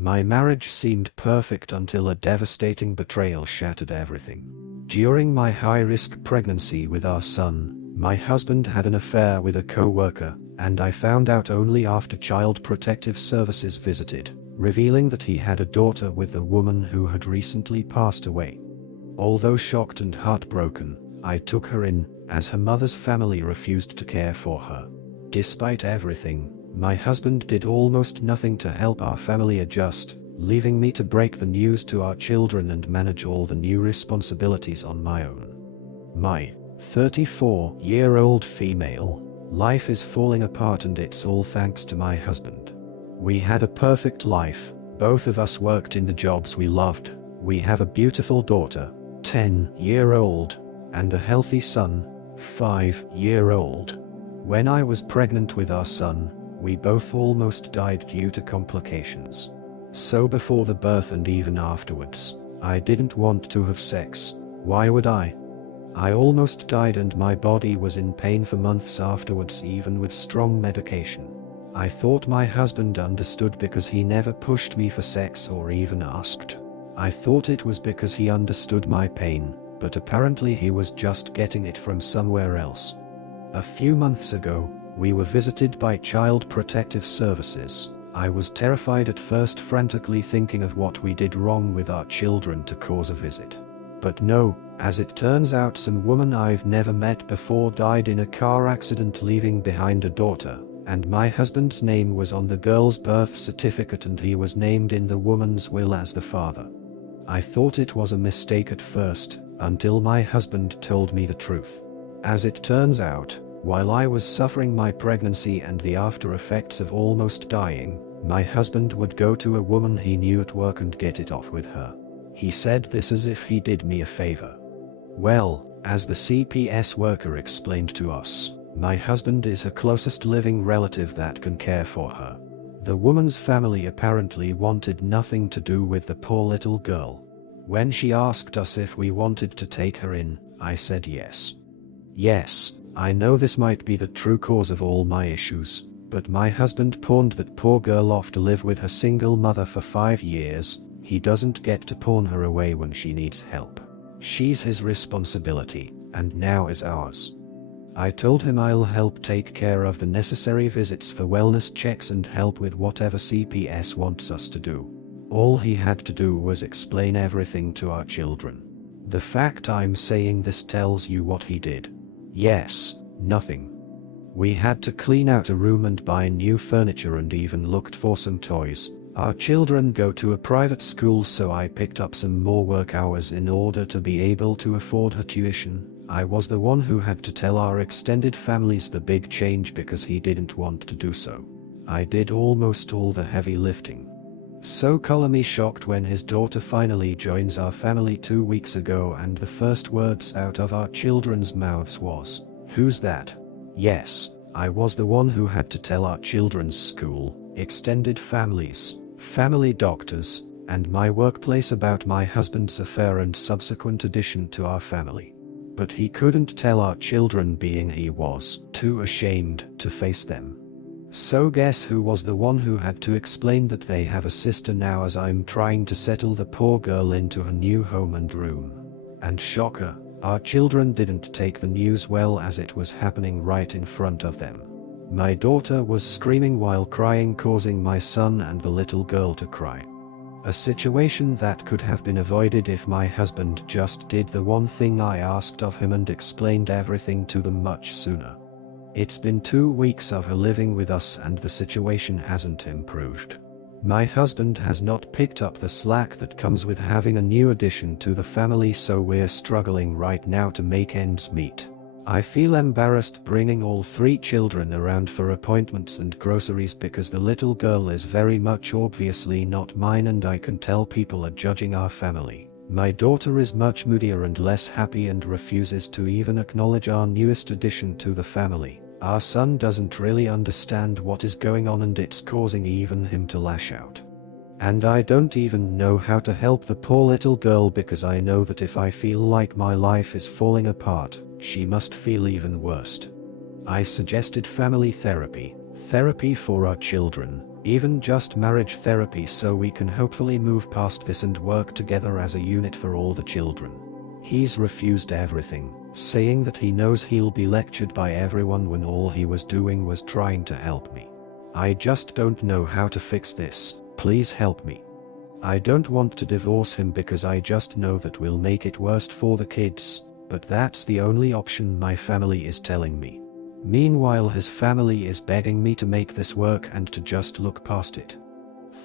My marriage seemed perfect until a devastating betrayal shattered everything. During my high-risk pregnancy with our son, my husband had an affair with a co-worker, and I found out only after Child Protective Services visited, revealing that he had a daughter with the woman who had recently passed away. Although shocked and heartbroken, I took her in, as her mother's family refused to care for her. Despite everything, my husband did almost nothing to help our family adjust, leaving me to break the news to our children and manage all the new responsibilities on my own. My 34-year-old female life is falling apart, and it's all thanks to my husband. We had a perfect life, both of us worked in the jobs we loved, we have a beautiful daughter, 10-year-old, and a healthy son, 5-year-old. When I was pregnant with our son, we both almost died due to complications. So before the birth and even afterwards, I didn't want to have sex. Why would I? I almost died and my body was in pain for months afterwards, even with strong medication. I thought my husband understood because he never pushed me for sex or even asked. I thought it was because he understood my pain, but apparently he was just getting it from somewhere else. A few months ago, we were visited by Child Protective Services. I was terrified at first, frantically thinking of what we did wrong with our children to cause a visit. But no, as it turns out, some woman I've never met before died in a car accident, leaving behind a daughter, and my husband's name was on the girl's birth certificate and he was named in the woman's will as the father. I thought it was a mistake at first, until my husband told me the truth. As it turns out, while I was suffering my pregnancy and the after effects of almost dying, my husband would go to a woman he knew at work and get it off with her. He said this as if he did me a favor. Well, as the CPS worker explained to us, my husband is her closest living relative that can care for her. The woman's family apparently wanted nothing to do with the poor little girl. When she asked us if we wanted to take her in, I said yes. Yes, I know this might be the true cause of all my issues, but my husband pawned that poor girl off to live with her single mother for 5 years. He doesn't get to pawn her away when she needs help. She's his responsibility, and now is ours. I told him I'll help take care of the necessary visits for wellness checks and help with whatever CPS wants us to do. All he had to do was explain everything to our children. The fact I'm saying this tells you what he did. Yes, nothing. We had to clean out a room and buy new furniture and even looked for some toys. Our children go to a private school, so I picked up some more work hours in order to be able to afford her tuition. I was the one who had to tell our extended families the big change because he didn't want to do so. I did almost all the heavy lifting. So color me shocked when his daughter finally joins our family 2 weeks ago and the first words out of our children's mouths was, "Who's that?" Yes, I was the one who had to tell our children's school, extended families, family doctors, and my workplace about my husband's affair and subsequent addition to our family. But he couldn't tell our children, being he was too ashamed to face them. So guess who was the one who had to explain that they have a sister now, as I'm trying to settle the poor girl into her new home and room. And shocker, our children didn't take the news well, as it was happening right in front of them. My daughter was screaming while crying, causing my son and the little girl to cry. A situation that could have been avoided if my husband just did the one thing I asked of him and explained everything to them much sooner. It's been 2 weeks of her living with us and the situation hasn't improved. My husband has not picked up the slack that comes with having a new addition to the family, so we're struggling right now to make ends meet. I feel embarrassed bringing all 3 children around for appointments and groceries because the little girl is very much obviously not mine, and I can tell people are judging our family. My daughter is much moodier and less happy and refuses to even acknowledge our newest addition to the family. Our son doesn't really understand what is going on and it's causing even him to lash out. And I don't even know how to help the poor little girl, because I know that if I feel like my life is falling apart, she must feel even worse. I suggested family therapy for our children, Even just marriage therapy, so we can hopefully move past this and work together as a unit for all the children. He's refused everything, saying that he knows he'll be lectured by everyone when all he was doing was trying to help me. I just don't know how to fix this. Please help me. I don't want to divorce him because I just know that will make it worse for the kids, but that's the only option my family is telling me. Meanwhile, his family is begging me to make this work and to just look past it.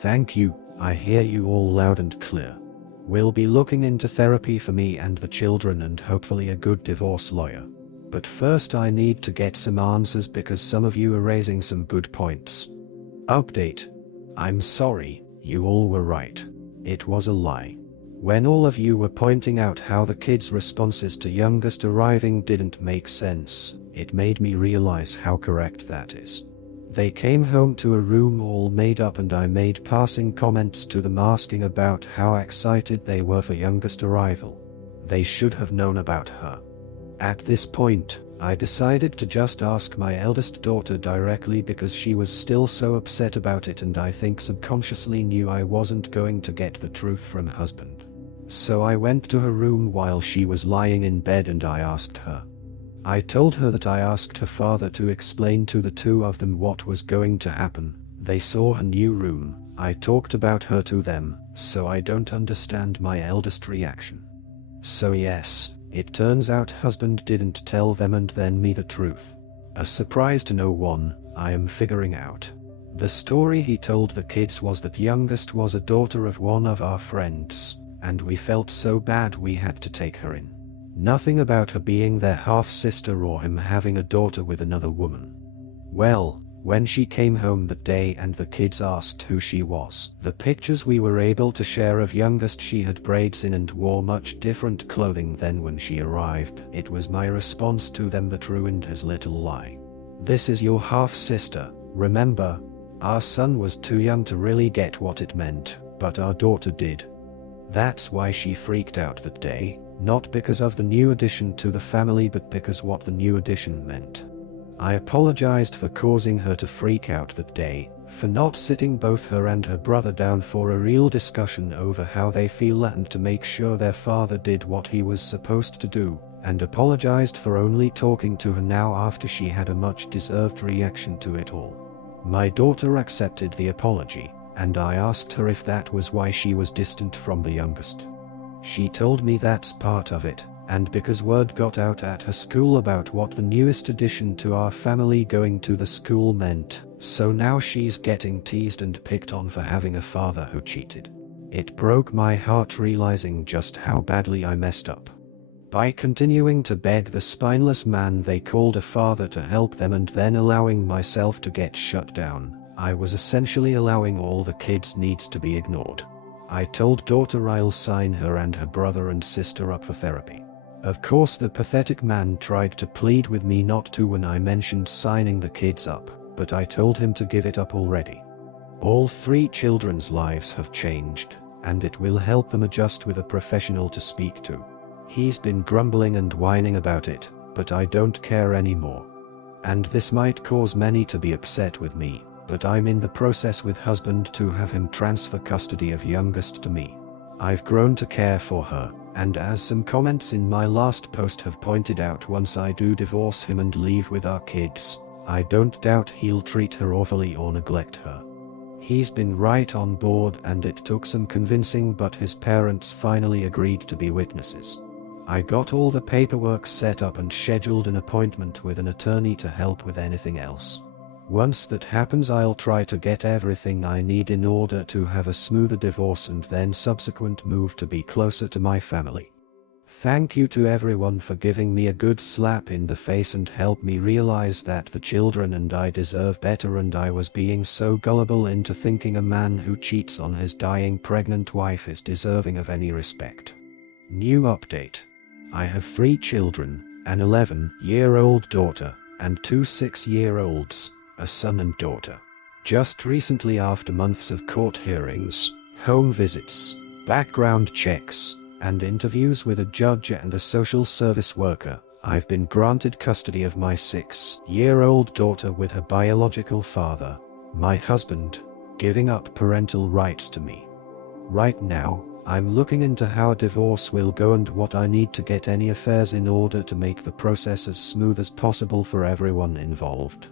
Thank you, I hear you all loud and clear. We'll be looking into therapy for me and the children and hopefully a good divorce lawyer. But first I need to get some answers because some of you are raising some good points. Update. I'm sorry, you all were right. It was a lie. When all of you were pointing out how the kids' responses to youngest arriving didn't make sense, it made me realize how correct that is. They came home to a room all made up and I made passing comments to them asking about how excited they were for youngest arrival. They should have known about her. At this point, I decided to just ask my eldest daughter directly because she was still so upset about it and I think subconsciously knew I wasn't going to get the truth from husband. So I went to her room while she was lying in bed and I asked her. I told her that I asked her father to explain to the two of them what was going to happen. They saw her new room. I talked about her to them, so I don't understand my eldest reaction. So yes, it turns out husband didn't tell them and then me the truth. A surprise to no one, I am figuring out. The story he told the kids was that youngest was a daughter of one of our friends, and we felt so bad we had to take her in. Nothing about her being their half-sister or him having a daughter with another woman. Well, when she came home that day and the kids asked who she was, the pictures we were able to share of youngest, she had braids in and wore much different clothing than when she arrived. It was my response to them that ruined his little lie. This is your half-sister, remember? Our son was too young to really get what it meant, but our daughter did. That's why she freaked out that day, not because of the new addition to the family but because what the new addition meant. I apologized for causing her to freak out that day, for not sitting both her and her brother down for a real discussion over how they feel and to make sure their father did what he was supposed to do, and apologized for only talking to her now after she had a much deserved reaction to it all. My daughter accepted the apology, and I asked her if that was why she was distant from the youngest. She told me that's part of it, and because word got out at her school about what the newest addition to our family going to the school meant, so now she's getting teased and picked on for having a father who cheated. It broke my heart realizing just how badly I messed up. By continuing to beg the spineless man they called a father to help them and then allowing myself to get shut down, I was essentially allowing all the kids' needs to be ignored. I told daughter I'll sign her and her brother and sister up for therapy. Of course the pathetic man tried to plead with me not to when I mentioned signing the kids up, but I told him to give it up already. All three children's lives have changed, and it will help them adjust with a professional to speak to. He's been grumbling and whining about it, but I don't care anymore. And this might cause many to be upset with me, but I'm in the process with husband to have him transfer custody of youngest to me. I've grown to care for her, and as some comments in my last post have pointed out, once I do divorce him and leave with our kids, I don't doubt he'll treat her awfully or neglect her. He's been right on board and it took some convincing, but his parents finally agreed to be witnesses. I got all the paperwork set up and scheduled an appointment with an attorney to help with anything else. Once that happens, I'll try to get everything I need in order to have a smoother divorce and then subsequent move to be closer to my family. Thank you to everyone for giving me a good slap in the face and help me realize that the children and I deserve better, and I was being so gullible into thinking a man who cheats on his dying pregnant wife is deserving of any respect. New update. I have 3 children, an 11-year-old daughter, and 2 6-year-olds, a son and daughter. Just recently, after months of court hearings, home visits, background checks, and interviews with a judge and a social service worker, I've been granted custody of my 6-year-old daughter with her biological father, my husband, giving up parental rights to me. Right now, I'm looking into how a divorce will go and what I need to get any affairs in order to make the process as smooth as possible for everyone involved.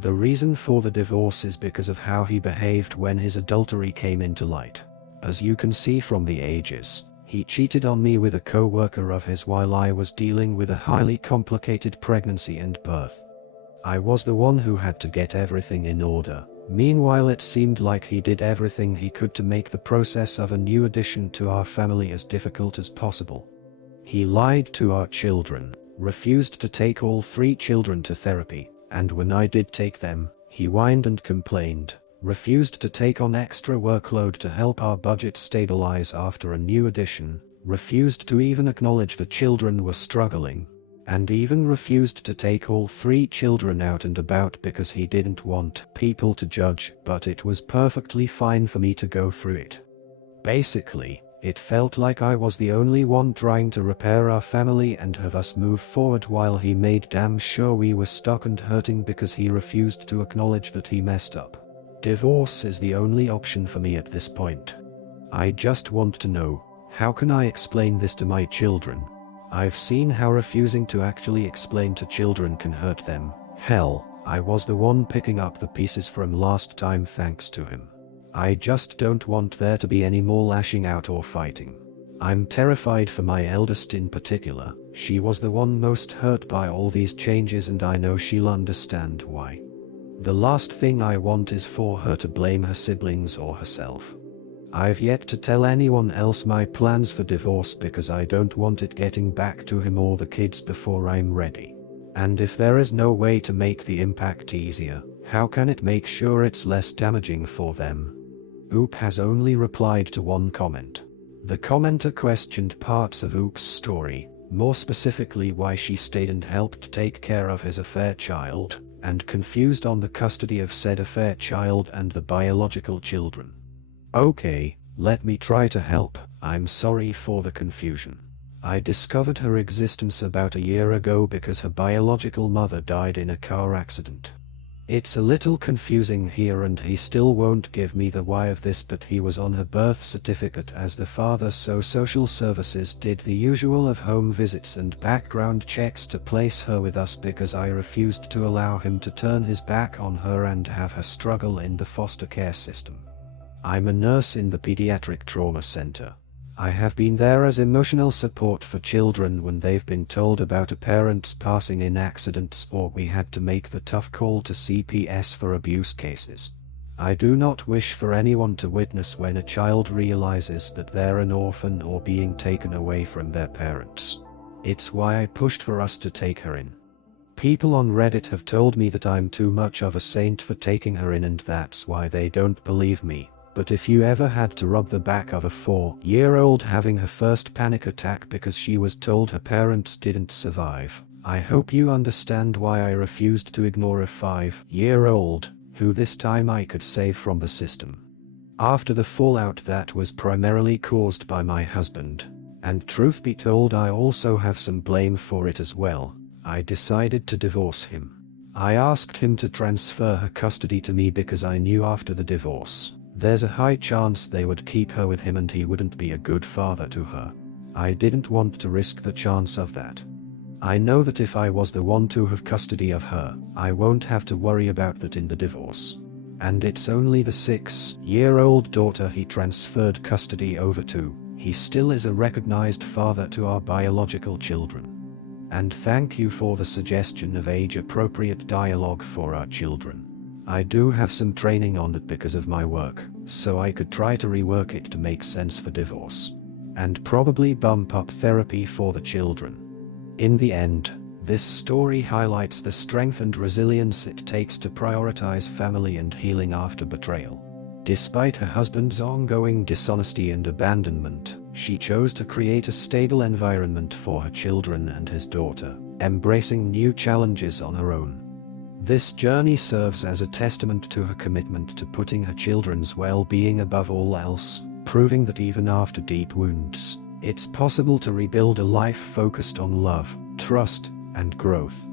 The reason for the divorce is because of how he behaved when his adultery came into light. As you can see from the ages, he cheated on me with a co-worker of his while I was dealing with a highly complicated pregnancy and birth. I was the one who had to get everything in order. Meanwhile, it seemed like he did everything he could to make the process of a new addition to our family as difficult as possible. He lied to our children, refused to take all 3 children to therapy, and when I did take them, he whined and complained, refused to take on extra workload to help our budget stabilize after a new addition, refused to even acknowledge the children were struggling, and even refused to take all 3 children out and about because he didn't want people to judge, but it was perfectly fine for me to go through it. Basically, it felt like I was the only one trying to repair our family and have us move forward while he made damn sure we were stuck and hurting because he refused to acknowledge that he messed up. Divorce is the only option for me at this point. I just want to know, how can I explain this to my children? I've seen how refusing to actually explain to children can hurt them. Hell, I was the one picking up the pieces from last time thanks to him. I just don't want there to be any more lashing out or fighting. I'm terrified for my eldest in particular. She was the one most hurt by all these changes and I know she'll understand why. The last thing I want is for her to blame her siblings or herself. I've yet to tell anyone else my plans for divorce because I don't want it getting back to him or the kids before I'm ready. And if there is no way to make the impact easier, how can it make sure it's less damaging for them? Oop has only replied to 1 comment. The commenter questioned parts of Oop's story, more specifically why she stayed and helped take care of his affair child, and confused on the custody of said affair child and the biological children. Okay, let me try to help. I'm sorry for the confusion. I discovered her existence about a year ago because her biological mother died in a car accident. It's a little confusing here and he still won't give me the why of this, but he was on her birth certificate as the father, so social services did the usual of home visits and background checks to place her with us because I refused to allow him to turn his back on her and have her struggle in the foster care system. I'm a nurse in the pediatric trauma center. I have been there as emotional support for children when they've been told about a parent's passing in accidents or we had to make the tough call to CPS for abuse cases. I do not wish for anyone to witness when a child realizes that they're an orphan or being taken away from their parents. It's why I pushed for us to take her in. People on Reddit have told me that I'm too much of a saint for taking her in and that's why they don't believe me. But if you ever had to rub the back of a 4-year-old having her first panic attack because she was told her parents didn't survive, I hope you understand why I refused to ignore a 5-year-old, who this time I could save from the system. After the fallout that was primarily caused by my husband, and truth be told I also have some blame for it as well, I decided to divorce him. I asked him to transfer her custody to me because I knew after the divorce, there's a high chance they would keep her with him and he wouldn't be a good father to her. I didn't want to risk the chance of that. I know that if I was the one to have custody of her, I won't have to worry about that in the divorce. And it's only the 6-year-old daughter he transferred custody over to. He still is a recognized father to our biological children. And thank you for the suggestion of age-appropriate dialogue for our children. I do have some training on it because of my work, so I could try to rework it to make sense for divorce. And probably bump up therapy for the children. In the end, this story highlights the strength and resilience it takes to prioritize family and healing after betrayal. Despite her husband's ongoing dishonesty and abandonment, she chose to create a stable environment for her children and his daughter, embracing new challenges on her own. This journey serves as a testament to her commitment to putting her children's well-being above all else, proving that even after deep wounds, it's possible to rebuild a life focused on love, trust, and growth.